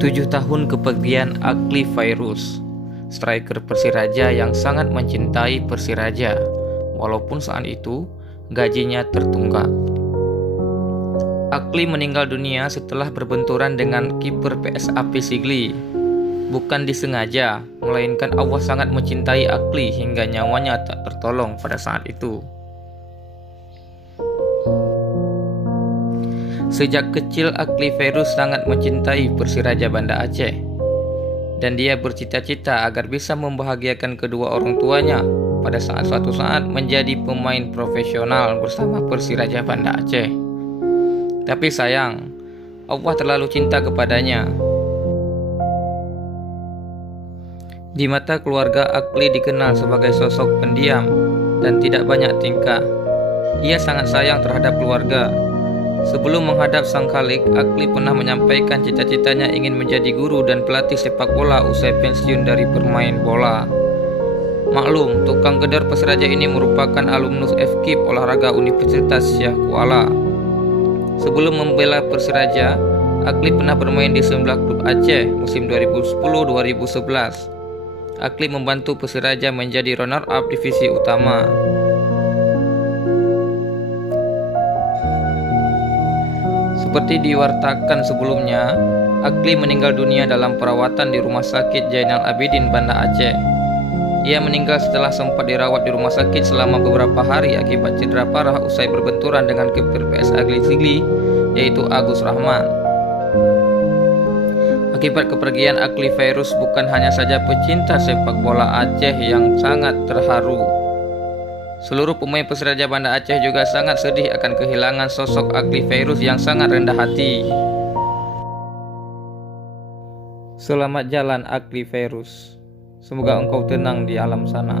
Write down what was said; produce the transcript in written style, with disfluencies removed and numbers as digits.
7 tahun kepergian Akli Fairuz, striker Persiraja yang sangat mencintai Persiraja, walaupun saat itu gajinya tertunggak. Akli meninggal dunia setelah berbenturan dengan kiper PSAP Sigli. Bukan disengaja, melainkan Allah sangat mencintai Akli hingga nyawanya tak tertolong pada saat itu. Sejak kecil Akli Fairuz sangat mencintai Persiraja Banda Aceh, dan dia bercita-cita agar bisa membahagiakan kedua orang tuanya pada suatu saat menjadi pemain profesional bersama Persiraja Banda Aceh. Tapi sayang, Allah terlalu cinta kepadanya. Di mata keluarga, Akli dikenal sebagai sosok pendiam dan tidak banyak tingkah. Ia sangat sayang terhadap keluarga. Sebelum menghadap Sang Khalik, Akli pernah menyampaikan cita-citanya ingin menjadi guru dan pelatih sepak bola usai pensiun dari bermain bola. Maklum, tukang gedor Persiraja ini merupakan alumnus FKIP olahraga Universitas Syah Kuala. Sebelum membela Persiraja, Akli pernah bermain di sejumlah klub Aceh musim 2010-2011. Akli membantu Persiraja menjadi runner-up divisi utama. Seperti diwartakan sebelumnya, Akli meninggal dunia dalam perawatan di Rumah Sakit Zainal Abidin Banda Aceh. Ia meninggal setelah sempat dirawat di rumah sakit selama beberapa hari akibat cedera parah usai berbenturan dengan kiper PS Sigli, yaitu Agus Rahman. Akibat kepergian Akli Fairuz, bukan hanya saja pecinta sepak bola Aceh yang sangat terharu, seluruh pemain Persiraja Banda Aceh juga sangat sedih akan kehilangan sosok Akli Fairuz yang sangat rendah hati. Selamat jalan Akli Fairuz. Semoga engkau tenang di alam sana.